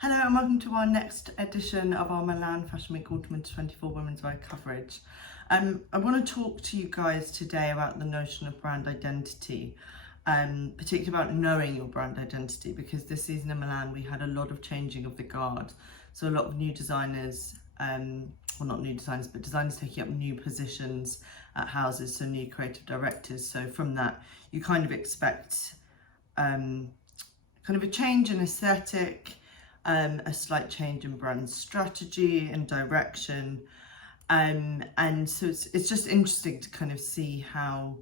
Hello and welcome to our next edition of our Milan Fashion Week Autumn Winter 24 Women's Wear coverage. I want to talk to you guys today about the notion of brand identity, particularly about knowing your brand identity, because this season in Milan we had a lot of changing of the guard. So a lot of new designers, well not new designers, but designers taking up new positions at houses, so new creative directors. So from that you kind of expect kind of a change in aesthetic, a slight change in brand strategy and direction, and so it's just interesting to kind of see how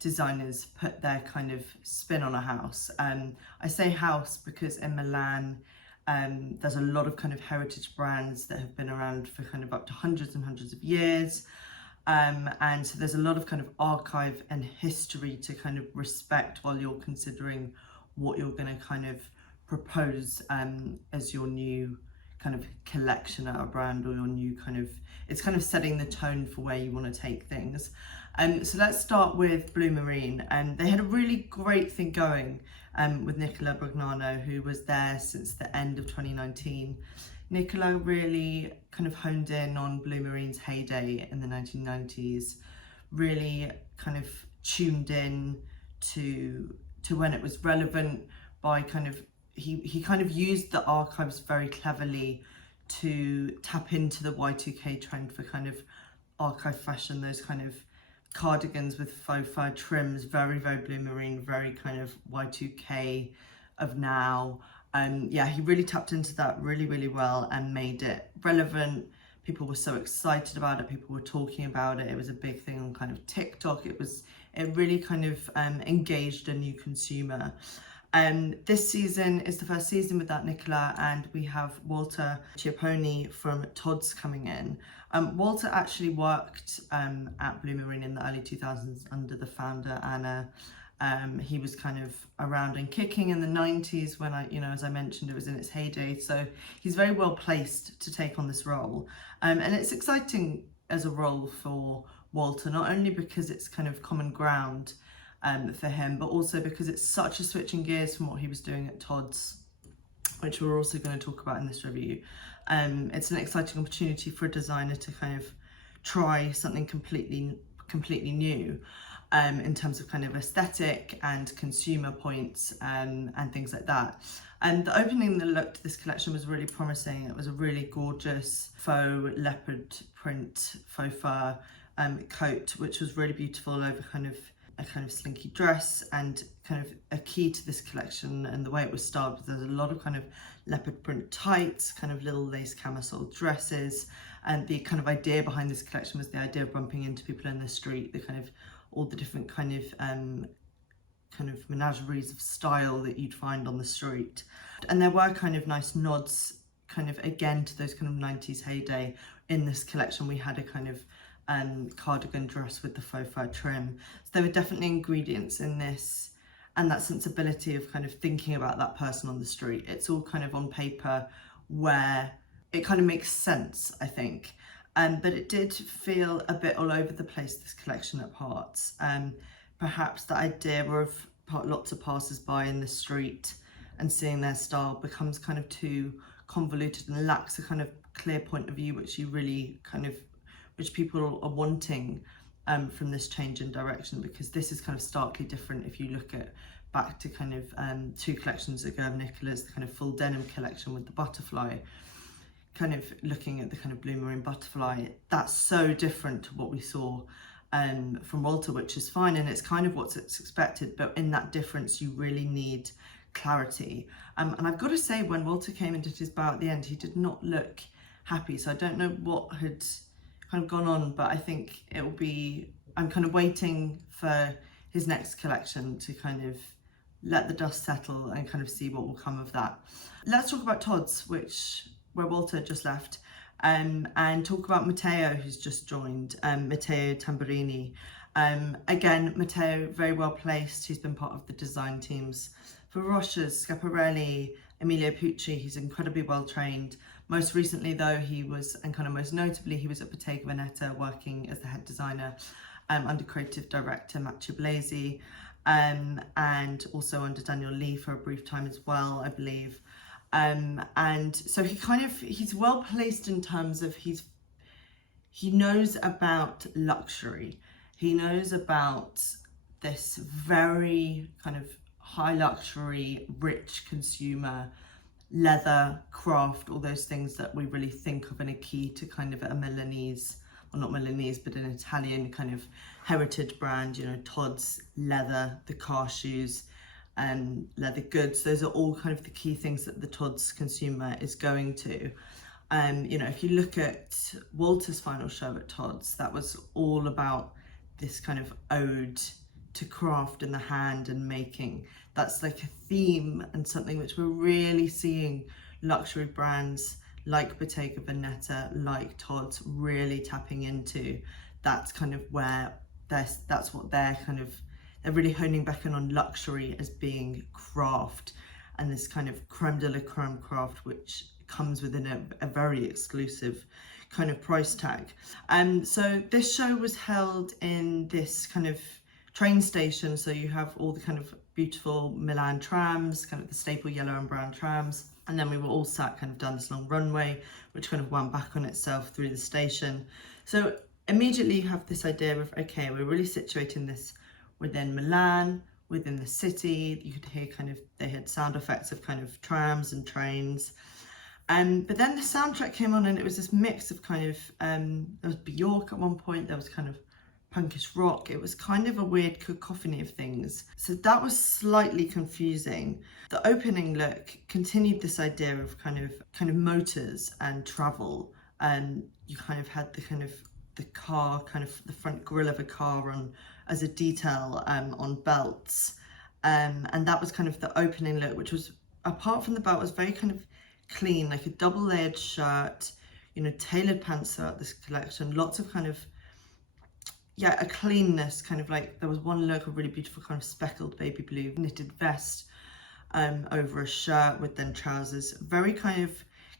designers put their kind of spin on a house. I say house because in Milan there's a lot of kind of heritage brands that have been around for kind of up to hundreds and hundreds of years, and so there's a lot of kind of archive and history to kind of respect while you're considering what you're going to kind of propose as your new kind of collection at a brand, or your new kind of, it's kind of setting the tone for where you want to take things. So let's start with Blumarine, and they had a really great thing going with Nicola Brugnano, who was there since the end of 2019. Nicola really kind of honed in on Blumarine's heyday in the 1990s, really kind of tuned in to when it was relevant by kind of, he kind of used the archives very cleverly to tap into the Y2K trend for kind of archive fashion, those kind of cardigans with faux fur trims, very, very Blumarine, very kind of Y2K of now. Yeah, he really tapped into that really, really well and made it relevant. People were so excited about it, people were talking about it, it was a big thing on kind of TikTok, it really kind of engaged a new consumer. This season is the first season without Nicola, and we have Walter Chiapponi from Tod's coming in. Walter actually worked at Blumarine in the early 2000s under the founder Anna. He was kind of around and kicking in the 90s when as I mentioned, it was in its heyday. So he's very well placed to take on this role. And it's exciting as a role for Walter, not only because it's kind of common ground for him, but also because it's such a switch in gears from what he was doing at Tod's, which we're also going to talk about in this review. It's an exciting opportunity for a designer to kind of try something completely new in terms of kind of aesthetic and consumer points and things like that. And the opening look to this collection was really promising. It was a really gorgeous faux leopard print faux fur coat, which was really beautiful over kind of a kind of slinky dress. And kind of a key to this collection and the way it was styled, there's a lot of kind of leopard print tights, kind of little lace camisole dresses, and the kind of idea behind this collection was the idea of bumping into people in the street, the kind of all the different kind of menageries of style that you'd find on the street. And there were kind of nice nods kind of again to those kind of 90s heyday. In this collection we had a kind of cardigan dress with the faux fur trim. So there were definitely ingredients in this, and that sensibility of kind of thinking about that person on the street. It's all kind of on paper where it kind of makes sense, I think. But it did feel a bit all over the place, this collection at parts. Perhaps the idea of lots of passers-by in the street and seeing their style becomes kind of too convoluted and lacks a kind of clear point of view, which which people are wanting from this change in direction, because this is kind of starkly different if you look at back to kind of 2 collections ago of Nicola's, the kind of full denim collection with the butterfly, kind of looking at the kind of Blumarine butterfly. That's so different to what we saw from Walter, which is fine, and it's kind of what's expected, but in that difference you really need clarity. And I've got to say, when Walter came and did his bow at the end, he did not look happy, so I don't know what had kind of gone on, but I think it will be, I'm kind of waiting for his next collection to kind of let the dust settle and kind of see what will come of that. Let's talk about Tod's, where Walter just left, and talk about Matteo, who's just joined, Matteo Tamburini. Again, Matteo, very well placed. He's been part of the design teams for Roches, Schiaparelli, Emilio Pucci. He's incredibly well trained. Most recently though, he was, and kind of most notably, he was at Bottega Veneta working as the head designer under creative director Maccio Blasi, and also under Daniel Lee for a brief time as well, I believe. And so he's well placed in terms of he knows about luxury. He knows about this very kind of high luxury, rich consumer, leather, craft, all those things that we really think of in a key to kind of a Milanese, well not Milanese, but an Italian kind of heritage brand, you know, Todd's leather, the car shoes, and leather goods. Those are all kind of the key things that the Todd's consumer is going to. You know, if you look at Walter's final show at Todd's, that was all about this kind of ode to craft and the hand and making. That's like a theme and something which we're really seeing luxury brands like Bottega Veneta, like Todd's really tapping into. That's kind of where that's what they're really honing back in on luxury as being craft, and this kind of creme de la creme craft which comes within a very exclusive kind of price tag. So this show was held in this kind of train station, so you have all the kind of beautiful Milan trams, kind of the staple yellow and brown trams, and then we were all sat kind of down this long runway which kind of wound back on itself through the station. So immediately you have this idea of, okay, we're really situating this within Milan, within the city. You could hear they had sound effects of kind of trams and trains. But then the soundtrack came on and it was this mix of there was Bjork at one point, there was kind of punkish rock. It was kind of a weird cacophony of things. So that was slightly confusing. The opening look continued this idea of kind of motors and travel. And you kind of had the car, the front grille of a car on as a detail on belts. And that was kind of the opening look, which was, apart from the belt, was very kind of clean, like a double layered shirt, you know, tailored pants throughout this collection, lots of a cleanness, there was one look, a really beautiful kind of speckled baby blue knitted vest over a shirt with then trousers, very kind of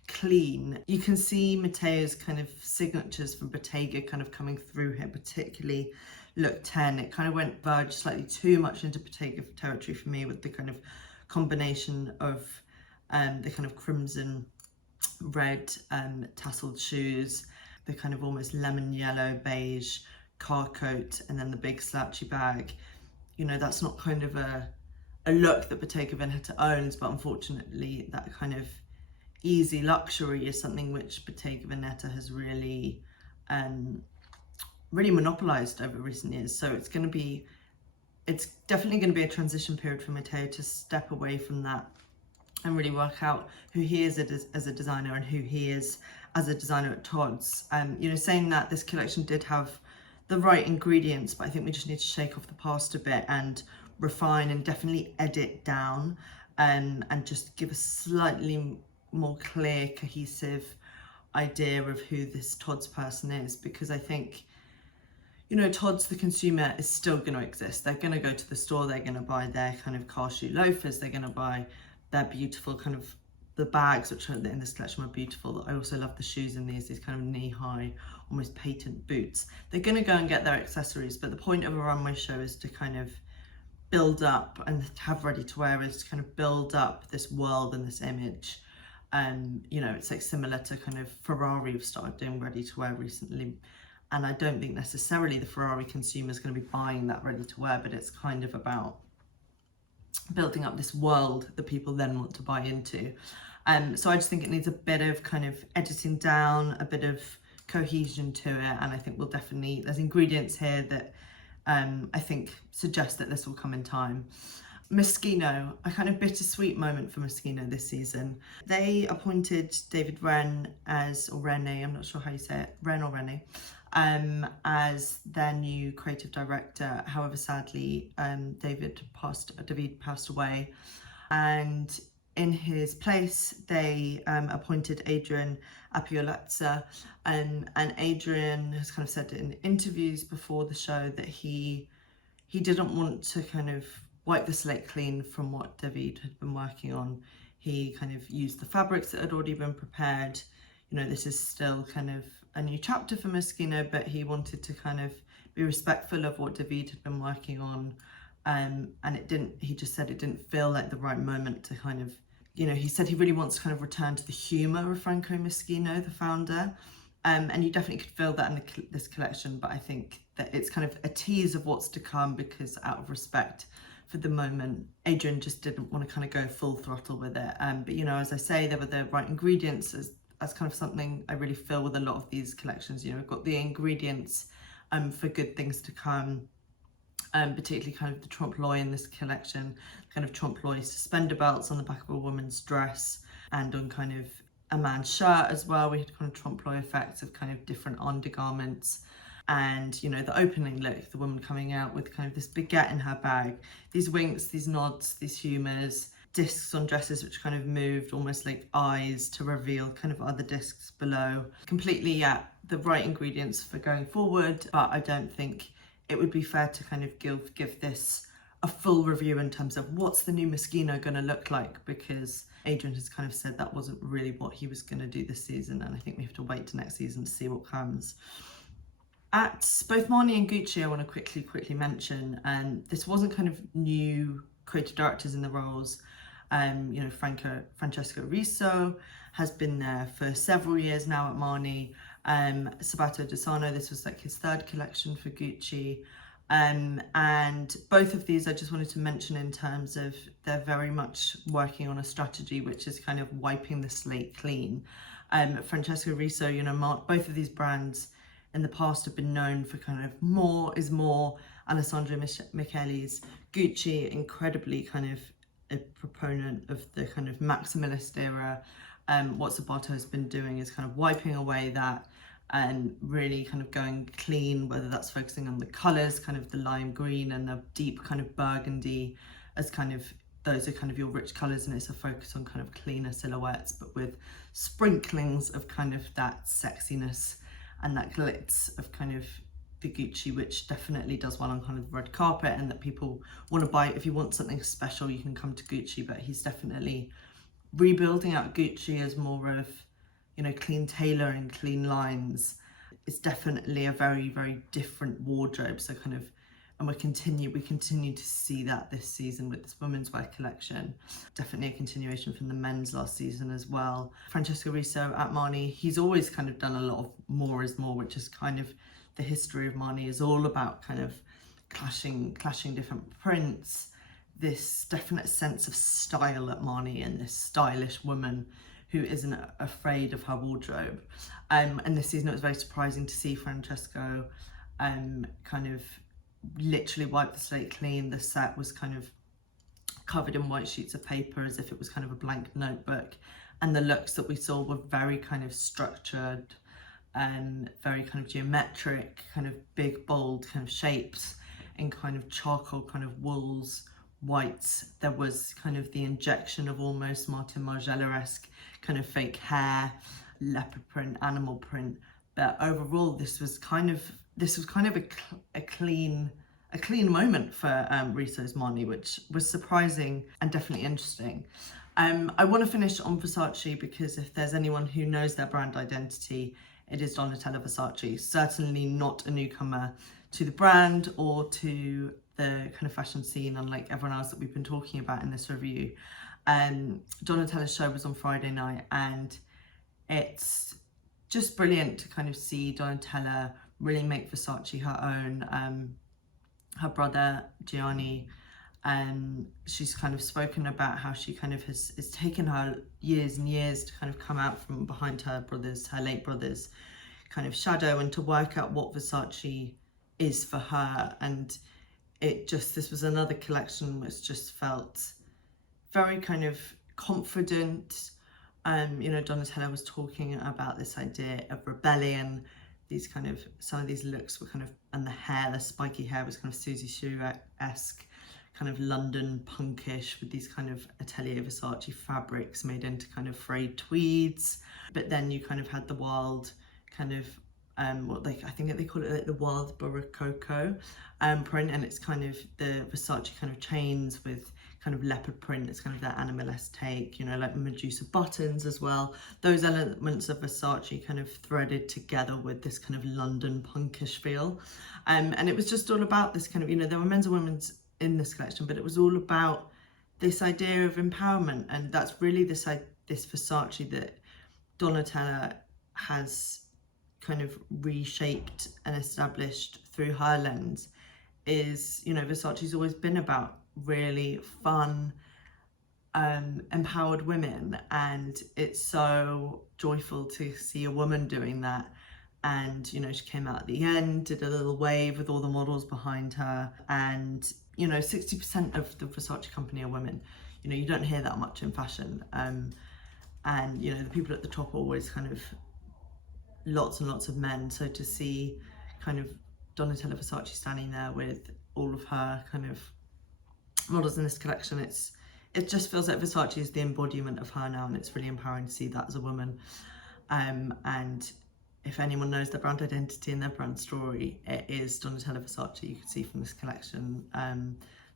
clean. You can see Matteo's kind of signatures from Bottega kind of coming through here, particularly look 10. It kind of verged slightly too much into Bottega territory for me, with the kind of combination of the kind of crimson red tasseled shoes, the kind of almost lemon yellow beige car coat, and then the big slouchy bag. You know, that's not kind of a look that Bottega Veneta owns, but unfortunately that kind of easy luxury is something which Bottega Veneta has really monopolized over recent years. So it's definitely going to be a transition period for Matteo to step away from that and really work out who he is as a designer and who he is as a designer at Todd's. You know, saying that, this collection did have the right ingredients, but I think we just need to shake off the past a bit and refine and definitely edit down, and just give a slightly more clear, cohesive idea of who this Todd's person is. Because I think, you know, Todd's, the consumer, is still going to exist. They're going to go to the store, they're going to buy their kind of car shoe loafers, they're going to buy their beautiful kind of, the bags which are in this collection are beautiful. I also love the shoes in these kind of knee-high, almost patent boots. They're going to go and get their accessories, but the point of a runway show is to kind of build up, and to have ready to wear is to kind of build up this world and this image. You know, it's like similar to kind of Ferrari have started doing ready to wear recently, and I don't think necessarily the Ferrari consumer is going to be buying that ready to wear, but it's kind of about building up this world that people then want to buy into. So I just think it needs a bit of kind of editing down, a bit of cohesion to it, and I think we'll definitely, there's ingredients here that I think suggest that this will come in time. Moschino, a kind of bittersweet moment for Moschino this season. They appointed David Wren or Rene, I'm not sure how you say it, Wren or Rene, as their new creative director. However, sadly, David passed away, and in his place they appointed Adrian Apiolazza, and Adrian has kind of said in interviews before the show that he didn't want to kind of wipe the slate clean from what David had been working on. He kind of used the fabrics that had already been prepared. You know, this is still kind of a new chapter for Moschino, but he wanted to kind of be respectful of what David had been working on. And he just said it didn't feel like the right moment to kind of you know, he said he really wants to kind of return to the humour of Franco Moschino, the founder. And you definitely could feel that in this collection, but I think that it's kind of a tease of what's to come, because out of respect for the moment, Adrian just didn't want to kind of go full throttle with it. But you know, as I say, there were the right ingredients. As kind of something I really feel with a lot of these collections. You know, we've got the ingredients for good things to come. Particularly kind of the trompe l'oeil in this collection, kind of trompe l'oeil suspender belts on the back of a woman's dress, and on kind of a man's shirt as well. We had kind of trompe l'oeil effects of kind of different undergarments. And, you know, the opening look, the woman coming out with kind of this baguette in her bag, these winks, these nods, these humours, discs on dresses which kind of moved almost like eyes to reveal kind of other discs below. Completely, yeah, the right ingredients for going forward, but I don't think it would be fair to kind of give this a full review in terms of what's the new Moschino going to look like, because Adrian has kind of said that wasn't really what he was going to do this season, and I think we have to wait to next season to see what comes. At both Marni and Gucci, I want to quickly mention, this wasn't kind of new creative directors in the roles. You know, Francesco Riso has been there for several years now at Marni. Sabato De Sarno, this was like his third collection for Gucci. And both of these I just wanted to mention in terms of they're very much working on a strategy which is kind of wiping the slate clean. Francesco Riso, you know, both of these brands in the past have been known for kind of more is more. Alessandro Michele's Gucci, incredibly kind of a proponent of the kind of maximalist era. What Sabato has been doing is kind of wiping away that and really kind of going clean, whether that's focusing on the colours, kind of the lime green and the deep kind of burgundy as kind of, those are kind of your rich colours, and it's a focus on kind of cleaner silhouettes, but with sprinklings of kind of that sexiness and that glitz of kind of the Gucci, which definitely does well on kind of the red carpet, and that people want to buy. If you want something special, you can come to Gucci, but he's definitely rebuilding out Gucci as more of, you know, clean tailoring, clean lines. It's definitely a very different wardrobe. So kind of, and we continue to see that this season with this women's wear collection. Definitely a continuation from the men's last season as well. Francesco Riso at Marni, he's always kind of done a lot of more is more, which is kind of the history of Marni, is all about kind of clashing different prints, this definite sense of style at Marni, and this stylish woman who isn't afraid of her wardrobe. And this season it was very surprising to see Francesco kind of literally wipe the slate clean. The set was kind of covered in white sheets of paper as if it was kind of a blank notebook, and the looks that we saw were very kind of structured and very kind of geometric, kind of big bold kind of shapes in kind of charcoal kind of wools, whites. There was kind of the injection of almost Martin Margiela-esque kind of fake hair, leopard print, animal print, but overall this was kind of a clean moment for Riso's Marni, which was surprising and definitely interesting. I want to finish on Versace, because if there's anyone who knows their brand identity, it is Donatella Versace. Certainly not a newcomer to the brand or to the kind of fashion scene, unlike everyone else that we've been talking about in this review. Donatella's show was on Friday night, and it's just brilliant to kind of see Donatella really make Versace her own. Her brother Gianni, she's kind of spoken about how she kind of has taken her years and years to kind of come out from behind her late brother's kind of shadow, and to work out what Versace is for her. And this was another collection which just felt very kind of confident. You know, Donatella was talking about this idea of rebellion. These kind of, some of these looks were kind of, and the hair, the spiky hair was kind of Susie Sue-esque, kind of London punkish, with these kind of Atelier Versace fabrics made into kind of frayed tweeds. But then you kind of had the wild kind of, I think they call it like the wild Barroco print, and it's kind of the Versace kind of chains with kind of leopard print. It's kind of that animalesque take, you know, like Medusa buttons as well. Those elements of Versace kind of threaded together with this kind of London punkish feel. And it was just all about this kind of, you know, there were men's and women's in this collection, but it was all about this idea of empowerment, and that's really this Versace that Donatella has kind of reshaped and established through her lens. Is, you know, Versace's always been about really fun, empowered women, and it's so joyful to see a woman doing that. And, you know, she came out at the end, did a little wave with all the models behind her, and, you know, 60% of the Versace company are women. You know, you don't hear that much in fashion, and, you know, the people at the top are always kind of lots and lots of men. So to see kind of Donatella Versace standing there with all of her kind of models in this collection, it just feels like Versace is the embodiment of her now, and it's really empowering to see that as a woman. And if anyone knows their brand identity and their brand story, it is Donatella Versace. You can see from this collection.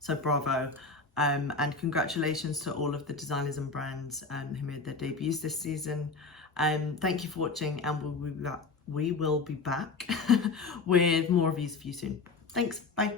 So bravo. And congratulations to all of the designers and brands who made their debuts this season. Thank you for watching, and we will be back with more reviews for you soon. Thanks, bye.